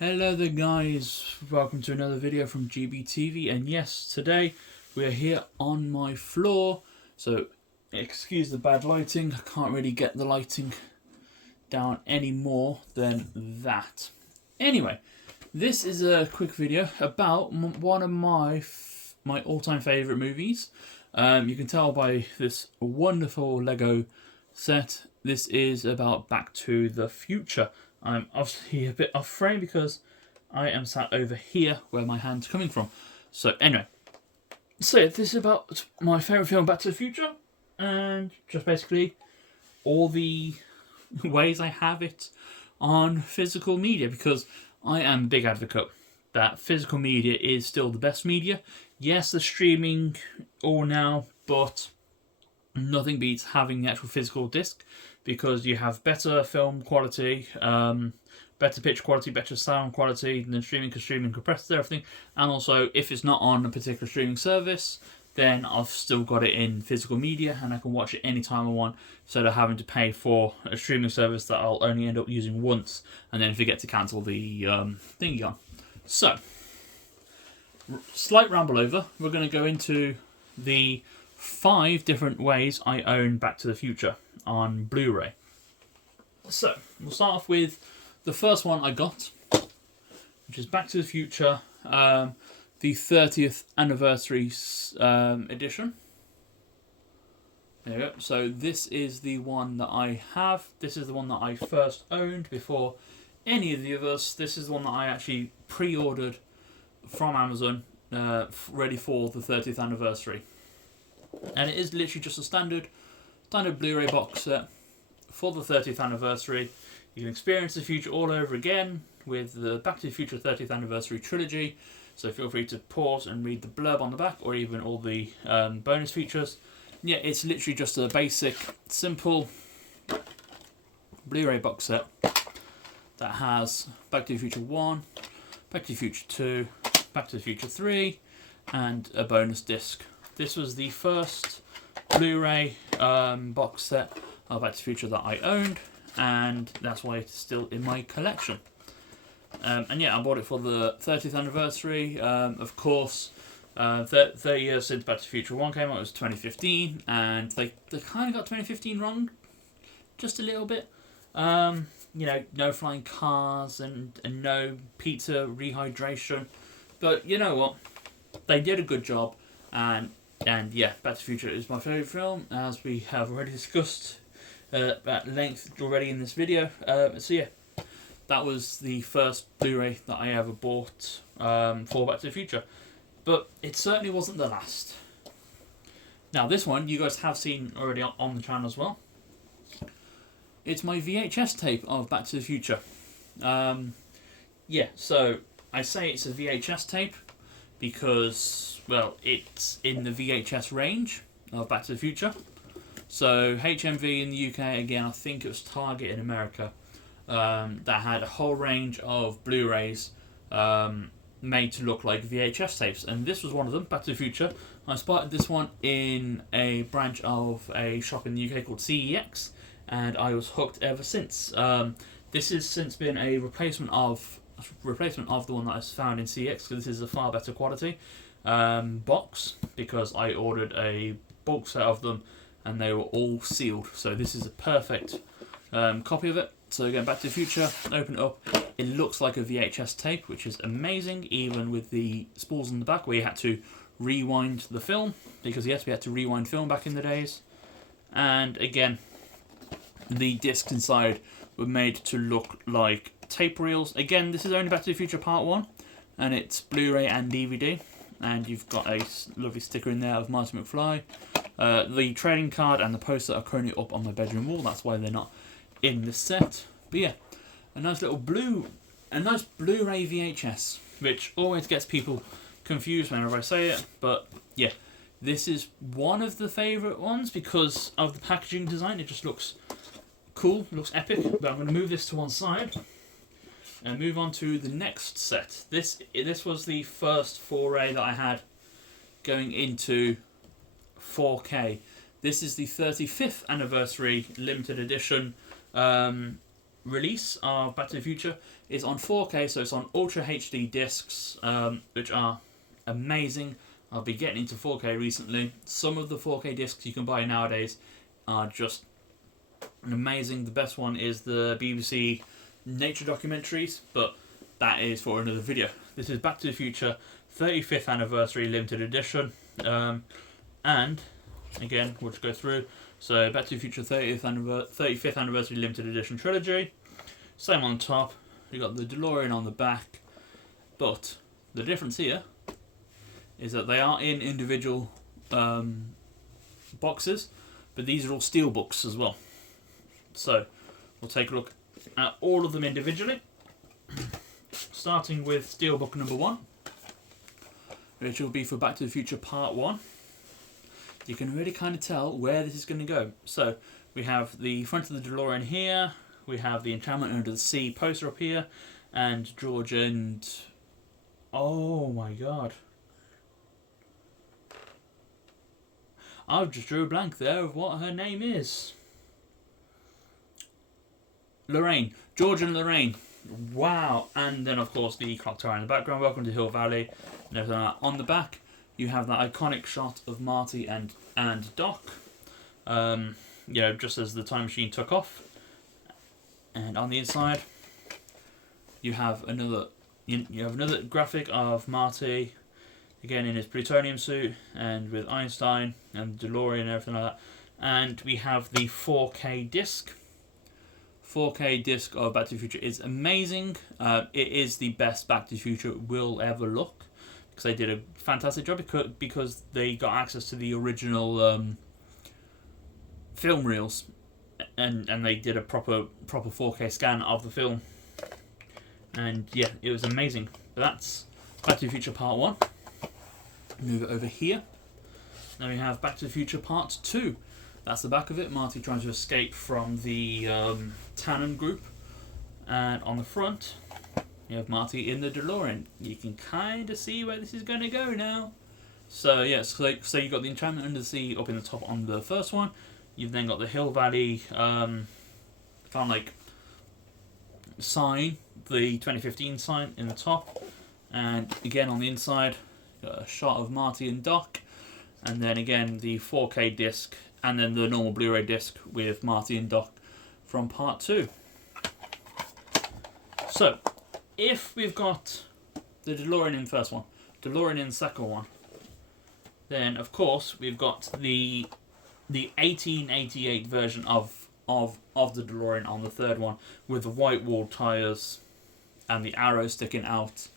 Hello there guys, welcome to another video from GBTV, and yes, today we are here on my floor, so excuse the bad lighting. I can't really get the lighting down any more than that. Anyway, this is a quick video about one of my all-time favourite movies. You can tell by this wonderful Lego set, this is about Back to the Future. I'm obviously a bit off frame because I am sat over here where my hand's coming from. So anyway, so this is about my favourite film, Back to the Future, and just basically all the ways I have it on physical media, because I am a big advocate that physical media is still the best media. Yes, the streaming all now, but nothing beats having the actual physical disc, because you have better film quality, better picture quality, better sound quality than streaming, because streaming compresses everything. And also, if it's not on a particular streaming service, then I've still got it in physical media and I can watch it anytime I want, instead of having to pay for a streaming service that I'll only end up using once and then forget to cancel the thingy on. So, slight ramble over, we're going to go into the 5 different ways I own Back to the Future on Blu-ray. So, we'll start off with the first one I got, which is Back to the Future, the 30th anniversary edition. There you go. So this is the one that I have. This is the one that I first owned before any of the others. This is the one that I actually pre-ordered from Amazon, ready for the 30th anniversary. And it is literally just a standard Blu-ray box set for the 30th anniversary. You can experience the future all over again with the Back to the Future 30th anniversary trilogy. So feel free to pause and read the blurb on the back, or even all the bonus features. Yeah, it's literally just a basic, simple Blu-ray box set that has Back to the Future 1, Back to the Future 2, Back to the Future 3, and a bonus disc. This was the first Blu-ray box set of Back to the Future that I owned, and that's why it's still in my collection. And yeah, I bought it for the 30th anniversary. Of course, 30 years since Back to the Future 1 came out, it was 2015, and they kind of got 2015 wrong, just a little bit. You know, no flying cars and no pizza rehydration. But you know what? They did a good job, and yeah, Back to the Future is my favourite film, as we have already discussed at length already in this video. So yeah, that was the first Blu-ray that I ever bought for Back to the Future. But it certainly wasn't the last. Now this one you guys have seen already on the channel as well. It's my VHS tape of Back to the Future. Yeah, so I say it's a VHS tape because, well, it's in the VHS range of Back to the Future. So HMV in the UK, again, I think it was Target in America, that had a whole range of Blu-rays made to look like VHS tapes, and this was one of them, Back to the Future. I spotted this one in a branch of a shop in the UK called CEX, and I was hooked ever since. This has since been a replacement of the one that I found in CEX, because this is a far better quality box, because I ordered a bulk set of them and they were all sealed. So this is a perfect copy of it. So again, Back to the Future, open it up. It looks like a VHS tape, which is amazing, even with the spools in the back where you had to rewind the film, because yes, we had to rewind film back in the days. And again, the discs inside were made to look like tape reels. Again, this is only Back to the Future Part 1, and it's Blu-ray and DVD. And you've got a lovely sticker in there of Marty McFly. The trading card and the poster are currently up on my bedroom wall. That's why they're not in this set. But yeah, a nice Blu-ray VHS, which always gets people confused whenever I say it. But yeah, this is one of the favourite ones because of the packaging design. It just looks cool, looks epic. But I'm going to move this to one side and move on to the next set. This was the first foray that I had going into 4K. This is the 35th anniversary limited edition release of Back to the Future is on 4K, so it's on Ultra HD discs, which are amazing. I've been getting into 4K recently. Some of the 4K discs you can buy nowadays are just amazing. The best one is the BBC nature documentaries, but that is for another video. This is Back to the Future 35th Anniversary Limited Edition, and again we'll just go through. So Back to the Future 35th Anniversary Limited Edition Trilogy, same on top. You got the DeLorean on the back, but the difference here is that they are in individual boxes, but these are all steel books as well. So we'll take a look at all of them individually, starting with Steelbook number 1, which will be for Back to the Future Part 1. You can really kind of tell where this is going to go. So we have the front of the DeLorean here, we have the Enchantment Under the Sea poster up here, and George and... oh my god. I've just drew a blank there of what her name is. Lorraine. George and Lorraine. Wow. And then, of course, the clock tower in the background. Welcome to Hill Valley. And everything like that. On the back, you have that iconic shot of Marty and Doc. You know, just as the time machine took off. And on the inside, you have another graphic of Marty, again in his plutonium suit, and with Einstein and DeLorean and everything like that. And we have the 4K disc. 4K disc of Back to the Future is amazing. It is the best Back to the Future will ever look, because they did a fantastic job because they got access to the original film reels, and they did a proper 4K scan of the film. And yeah, it was amazing. But that's Back to the Future Part 1. Move it over here. Now we have Back to the Future Part 2. That's the back of it. Marty trying to escape from the Tannen group. And on the front, you have Marty in the DeLorean. You can kind of see where this is going to go now. So yeah, so you've got the Enchantment Under the Sea up in the top on the first one. You've then got the Hill Valley kind of like sign, the 2015 sign in the top. And again on the inside, got a shot of Marty and Doc. And then again the 4K disc, and then the normal Blu-ray disc with Marty and Doc from Part 2. So, if we've got the DeLorean in the first one, DeLorean in the second one, then of course we've got the 1888 version of the DeLorean on the third one, with the white wall tyres and the arrow sticking out.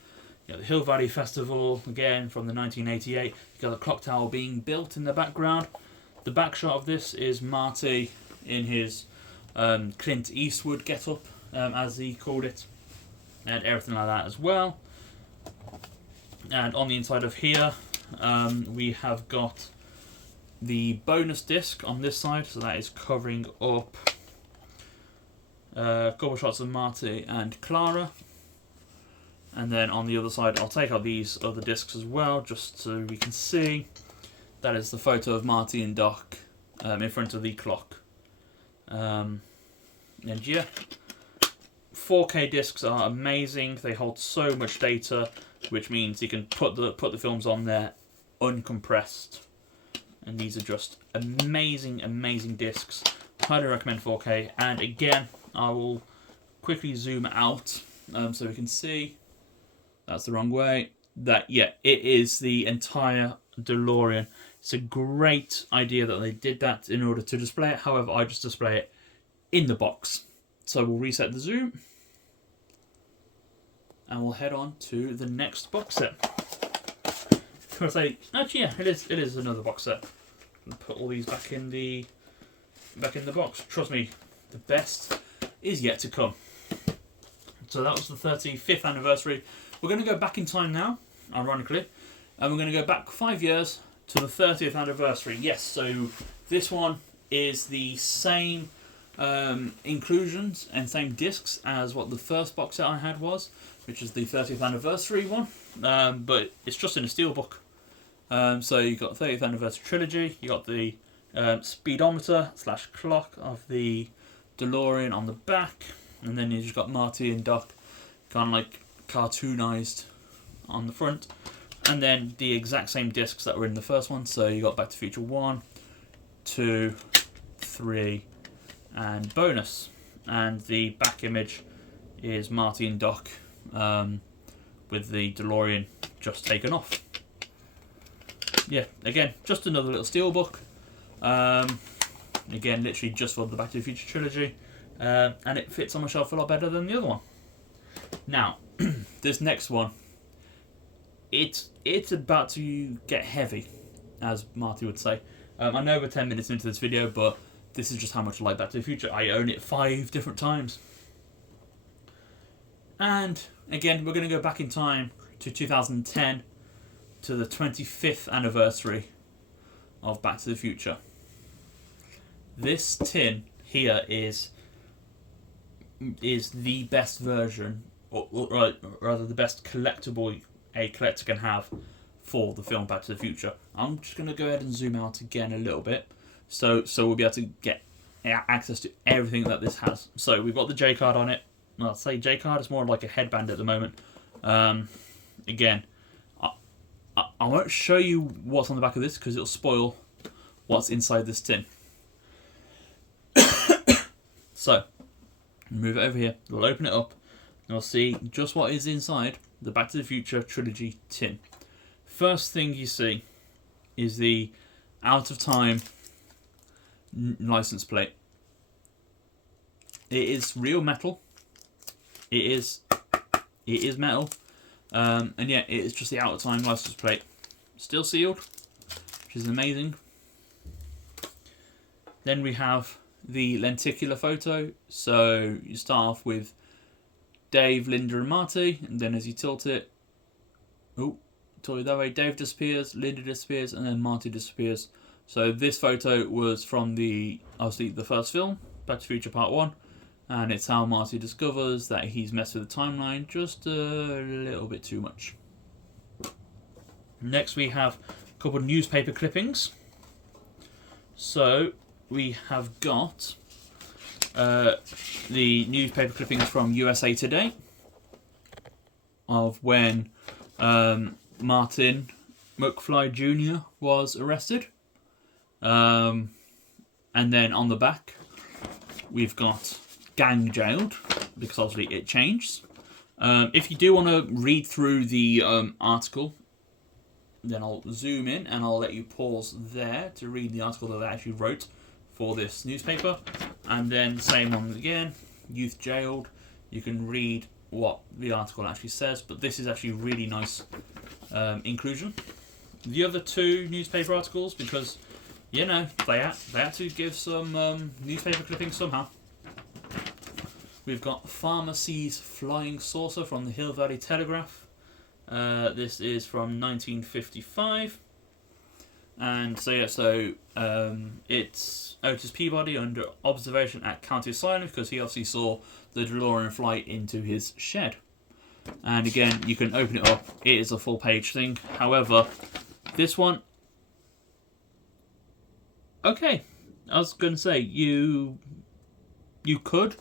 You know, the Hill Valley Festival, again from the 1988. You've got the clock tower being built in the background. The back shot of this is Marty in his Clint Eastwood get-up, as he called it, and everything like that as well. And on the inside of here, we have got the bonus disc on this side, so that is covering up a couple shots of Marty and Clara. And then on the other side, I'll take out these other discs as well, just so we can see. That is the photo of Marty and Doc in front of the clock. And yeah, 4K discs are amazing. They hold so much data, which means you can put the films on there uncompressed. And these are just amazing, amazing discs. Highly recommend 4K. And again, I will quickly zoom out so we can see. That's the wrong way. That, yeah, it is the entire DeLorean. It's a great idea that they did that in order to display it. However, I just display it in the box. So we'll reset the zoom. And we'll head on to the next box set. I say, actually, yeah, it is another box set. And put all these back in the box. Trust me, the best is yet to come. So that was the 35th anniversary. We're going to go back in time now, ironically, and we're going to go back 5 years to the 30th anniversary. Yes, so this one is the same inclusions and same discs as what the first box set I had was, which is the 30th anniversary one, but it's just in a steelbook. So you got 30th anniversary trilogy, you got the speedometer / clock of the DeLorean on the back, and then you just got Marty and Doc kind of like cartoonized on the front, and then the exact same discs that were in the first one. So you got Back to the Future 1, 2, 3, and bonus. And the back image is Marty and Doc with the DeLorean just taken off. Yeah, again, just another little steelbook. Again, literally just for the Back to the Future trilogy. And it fits on my shelf a lot better than the other one. Now, this next one, it's about to get heavy, as Marty would say. I know we're 10 minutes into this video, but this is just how much I like Back to the Future. I own it 5 different times. And again, we're going to go back in time to 2010, to the 25th anniversary of Back to the Future. This tin here is the best version, or rather the best collectible a collector can have for the film Back to the Future. I'm just going to go ahead and zoom out again a little bit, so we'll be able to get access to everything that this has. So we've got the J card on it. Well, I'll say J card is more like a headband at the moment. Again, I won't show you what's on the back of this because it'll spoil what's inside this tin. So, move it over here. We'll open it up and we'll see just what is inside the Back to the Future trilogy tin. First thing you see is the Out of Time license plate. It is real metal. It is metal. And yeah, it is just the Out of Time license plate. Still sealed, which is amazing. Then we have the lenticular photo. So you start off with Dave, Linda and Marty, and then as you tilt it, tilt it that way, Dave disappears, Linda disappears, and then Marty disappears. So this photo was from obviously the first film, Back to the Future Part 1, and it's how Marty discovers that he's messed with the timeline just a little bit too much. Next we have a couple of newspaper clippings. So we have got the newspaper clippings from USA Today of when Martin McFly Jr. was arrested. And then on the back we've got gang jailed, because obviously it changed. If you do want to read through the article, then I'll zoom in and I'll let you pause there to read the article that they actually wrote for this newspaper. And then same one again, youth jailed. You can read what the article actually says, but this is actually really nice inclusion. The other two newspaper articles, because you know they had to give some newspaper clippings somehow. We've got Farmer Sees Flying Saucer from the Hill Valley Telegraph. This is from 1955. And so yeah, it's Otis Peabody under observation at County Asylum because he obviously saw the DeLorean fly into his shed. And again, you can open it up. It is a full page thing. However, this one, okay, I was going to say you could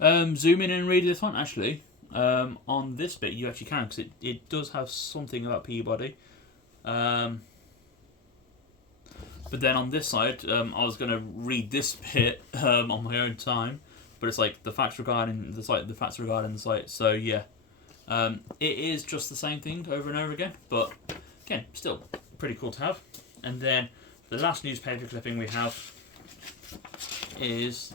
zoom in and read this one. Actually, on this bit you actually can, because it does have something about Peabody. But then on this side, I was going to read this bit on my own time, but it's like the facts regarding the site, So yeah, it is just the same thing over and over again, but again, still pretty cool to have. And then the last newspaper clipping we have is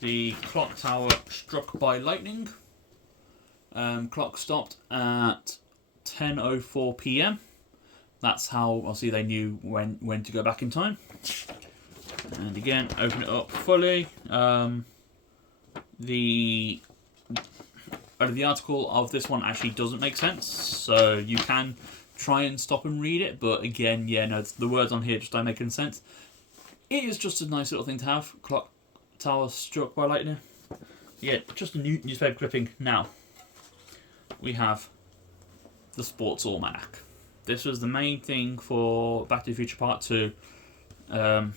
the clock tower struck by lightning. Clock stopped at 10:04 p.m. That's how obviously they knew when to go back in time. And again, open it up fully. The article of this one actually doesn't make sense, so you can try and stop and read it, but again, yeah, no, the words on here just don't make any sense. It is just a nice little thing to have. Clock tower struck by lightning. Yeah, just a newspaper clipping. Now we have the Sports Almanac. This was the main thing for Back to the Future Part 2, and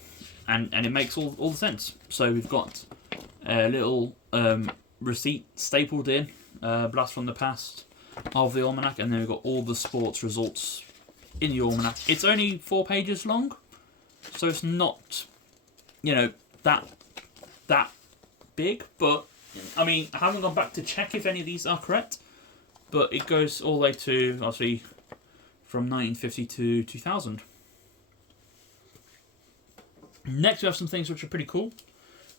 it makes all the sense. So we've got a little receipt stapled in, blast from the past of the almanac, and then we've got all the sports results in the almanac. It's only 4 pages long, so it's not, you know, that big, but I mean, I haven't gone back to check if any of these are correct, but it goes all the way to, obviously, from 1950 to 2000. Next, we have some things which are pretty cool.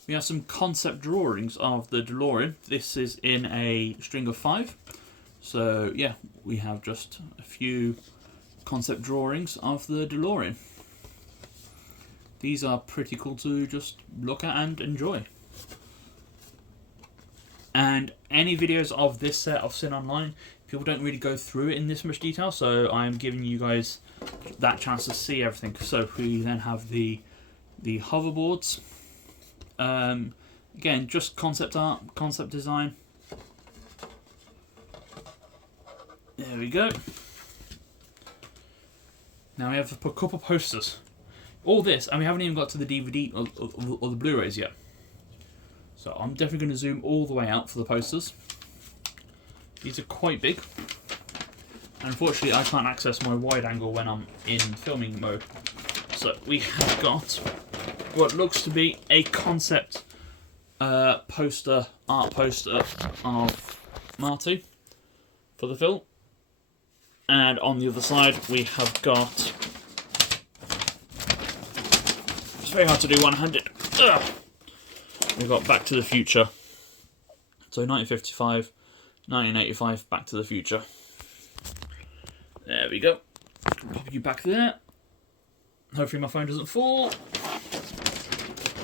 We have some concept drawings of the DeLorean. This is in a string of 5. So, yeah, we have just a few concept drawings of the DeLorean. These are pretty cool to just look at and enjoy. And any videos of this set I've seen online, people don't really go through it in this much detail, so I'm giving you guys that chance to see everything. So we then have the hoverboards. Again, just concept art, concept design. There we go. Now we have a couple posters. All this, and we haven't even got to the DVD or the Blu-rays yet. So I'm definitely going to zoom all the way out for the posters. These are quite big. And unfortunately, I can't access my wide angle when I'm in filming mode. So we have got what looks to be a concept art poster of Marty for the film. And on the other side, we have got... It's very hard to do one-handed. We've got Back to the Future. So 1955, 1985, Back to the Future. There we go. Pop you back there. Hopefully my phone doesn't fall.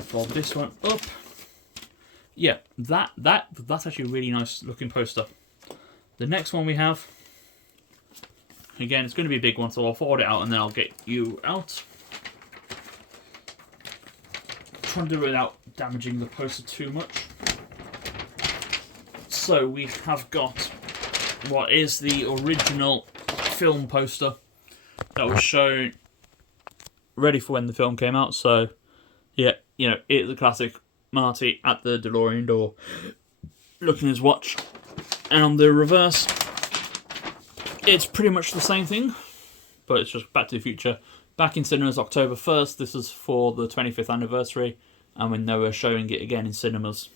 Fold this one up. Yeah, that's actually a really nice looking poster. The next one we have, again, it's going to be a big one, so I'll fold it out and then I'll get you out. Trying to do it without damaging the poster too much. So we have got what is the original film poster that was shown ready for when the film came out. So yeah, you know, it's the classic Marty at the DeLorean door looking at his watch. And on the reverse, it's pretty much the same thing, but it's just Back to the Future. Back in cinemas October 1st. This is for the 25th anniversary, and when they were showing it again in cinemas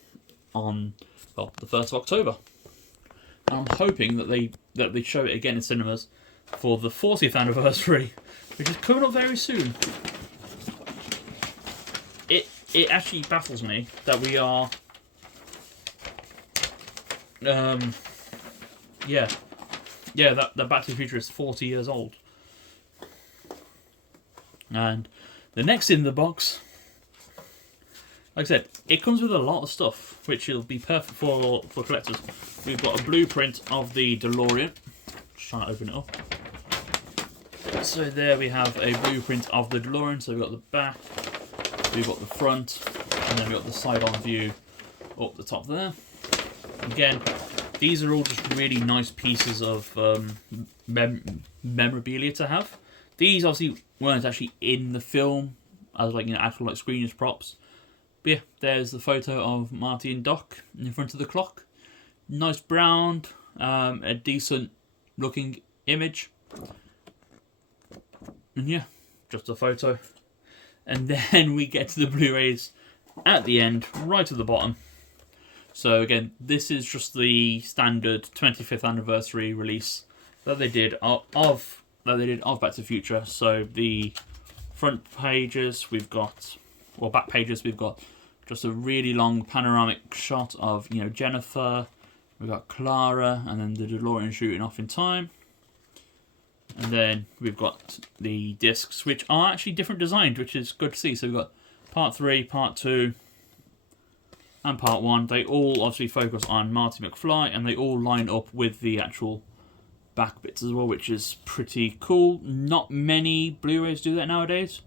on, well, the 1st of October. And I'm hoping that they show it again in cinemas for the 40th anniversary, which is coming up very soon. It actually baffles me that we are, that Back to the Future is 40 years old. And the next in the box, like I said, it comes with a lot of stuff, which will be perfect for collectors. We've got a blueprint of the DeLorean. Just trying to open it up. So there we have a blueprint of the DeLorean. So we've got the back, we've got the front, and then we've got the side-on view up the top there. Again, these are all just really nice pieces of memorabilia to have. These obviously weren't actually in the film as like, you know, actual like screen as props. But yeah, there's the photo of Marty and Doc in front of the clock. Nice brown, a decent looking image. And yeah, just a photo. And then we get to the Blu-rays at the end, right at the bottom. So again, this is just the standard 25th anniversary release that they did of Back to the Future. So the front pages we've got, or back pages we've got just a really long panoramic shot of, you know, Jennifer. We've got Clara, and then the DeLorean shooting off in time. And then we've got the discs, which are actually different designed, which is good to see. So we've got part 3, part 2, and part 1. They all obviously focus on Marty McFly, and they all line up with the actual back bits as well, which is pretty cool. Not many Blu-rays do that nowadays,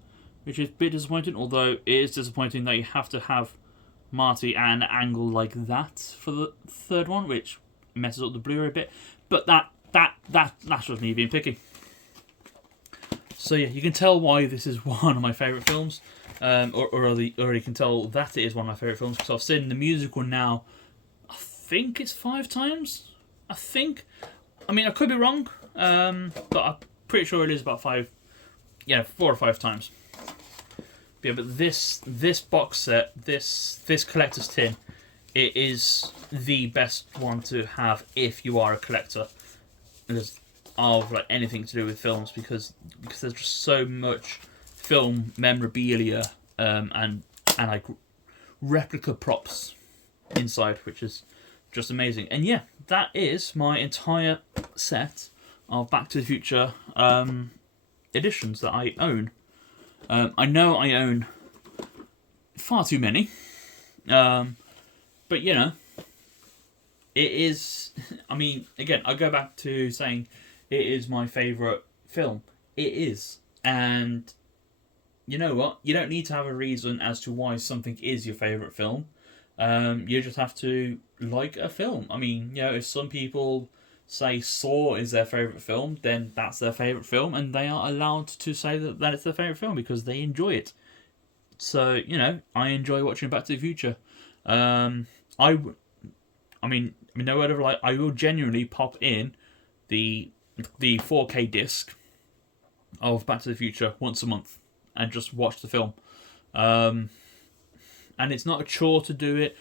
which is a bit disappointing, although it is disappointing that you have to have Marty at an angle like that for the third one, which messes up the Blu-ray a bit. But that's just me being picky. So yeah, you can tell why this is one of my favourite films, or you can tell that it is one of my favourite films, because I've seen the musical now, I think it's 5 times. I think. I mean, I could be wrong, but I'm pretty sure it is about 5. Yeah, 4 or 5 times. Yeah, but this box set, this collector's tin, it is the best one to have if you are a collector of like anything to do with films, because there's just so much film memorabilia and like replica props inside, which is just amazing. And yeah, that is my entire set of Back to the Future editions that I own. I know I own far too many, but you know, it is. I mean, again, I go back to saying it is my favourite film. It is, and you know what? You don't need to have a reason as to why something is your favourite film. You just have to like a film. I mean, you know, if some people say Saw is their favourite film, then that's their favourite film, and they are allowed to say that it's their favourite film because they enjoy it. So, you know, I enjoy watching Back to the Future. I mean, no word of lie, I will genuinely pop in the 4K disc of Back to the Future once a month and just watch the film. And it's not a chore to do it.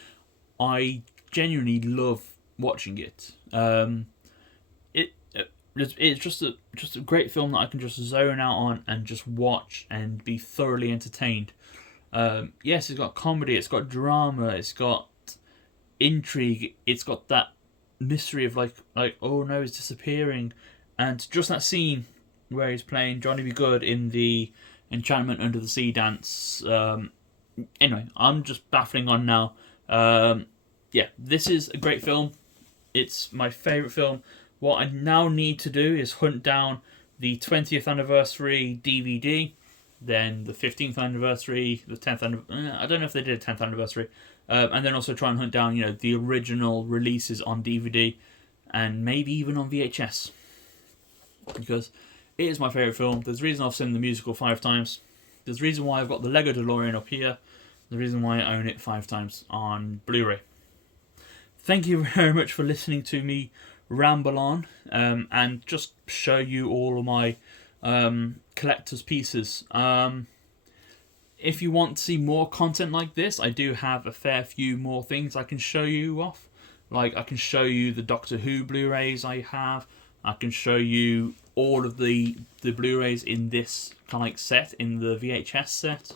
I genuinely love watching it. It's just a great film that I can just zone out on and just watch and be thoroughly entertained. Yes, it's got comedy, it's got drama, it's got intrigue, it's got that mystery of like oh no, he's disappearing, and just that scene where he's playing Johnny B. Good in the Enchantment Under the Sea dance. Anyway, I'm just baffling on now. Yeah, this is a great film. It's my favourite film. What I now need to do is hunt down the 20th anniversary DVD, then the 15th anniversary, the 10th anniversary. I don't know if they did a 10th anniversary, and then also try and hunt down, you know, the original releases on DVD, and maybe even on VHS, because it is my favourite film. There's a reason I've seen the musical 5 times. There's a reason why I've got the Lego DeLorean up here. The reason why I own it 5 times on Blu-ray. Thank you very much for listening to me ramble on and just show you all of my collector's pieces. If you want to see more content like this, I do have a fair few more things I can show you off. Like, I can show you the Doctor Who Blu-rays I have. I can show you all of the Blu-rays in this kind of like set, in the VHS set.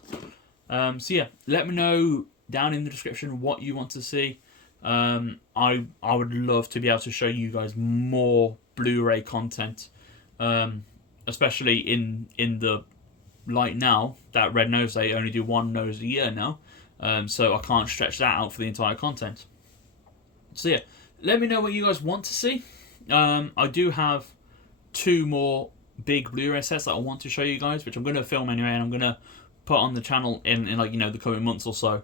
So yeah, let me know down in the description what you want to see. I would love to be able to show you guys more Blu-ray content, especially in the light now that Red Nose Day only do 1 nose a year now, so I can't stretch that out for the entire content. So yeah, let me know what you guys want to see. I do have 2 more big Blu-ray sets that I want to show you guys, which I'm going to film anyway, and I'm going to put on the channel in like, you know, the coming months or so.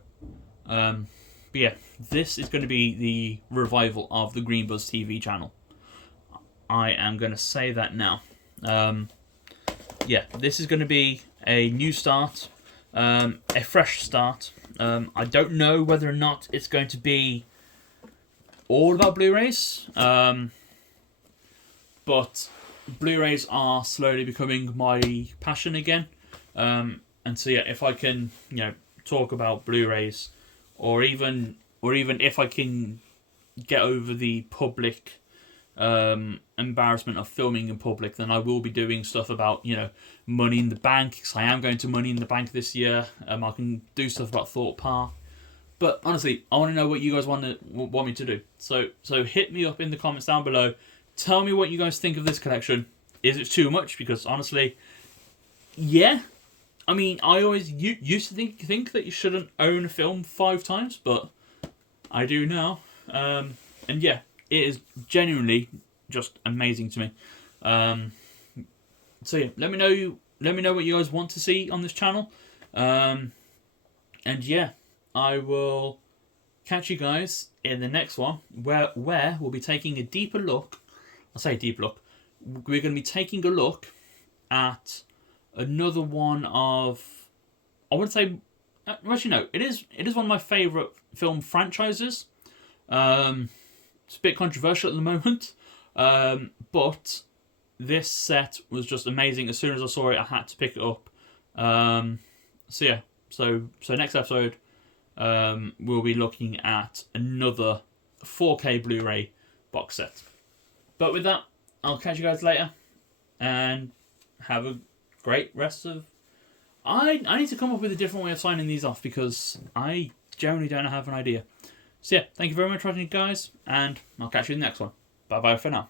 But yeah, this is going to be the revival of the Green Buzz TV channel. I am going to say that now. Yeah, this is going to be a new start, a fresh start. I don't know whether or not it's going to be all about Blu-rays, but Blu-rays are slowly becoming my passion again. And so yeah, if I can, you know, talk about Blu-rays, or even if I can get over the public embarrassment of filming in public, then I will be doing stuff about, you know, Money in the Bank, because I am going to Money in the Bank this year. I can do stuff about Thorpe Park. But honestly, I want to know what you guys want me to do. So hit me up in the comments down below. Tell me what you guys think of this collection. Is it too much? Because honestly, yeah. I mean, I always used to think that you shouldn't own a film 5 times, but I do now. And yeah, it is genuinely just amazing to me. So yeah, let me know what you guys want to see on this channel. And yeah, I will catch you guys in the next one, where we'll be taking a deeper look. I say deeper look. We're going to be taking a look at another one of, I would say, actually no, it is one of my favourite film franchises. It's a bit controversial at the moment, but this set was just amazing. As soon as I saw it, I had to pick it up. So yeah, so next episode, we'll be looking at another 4K Blu-ray box set. But with that, I'll catch you guys later, and have a great rest of... I need to come up with a different way of signing these off, because I generally don't have an idea. So yeah, thank you very much for watching, guys, and I'll catch you in the next one. Bye bye for now.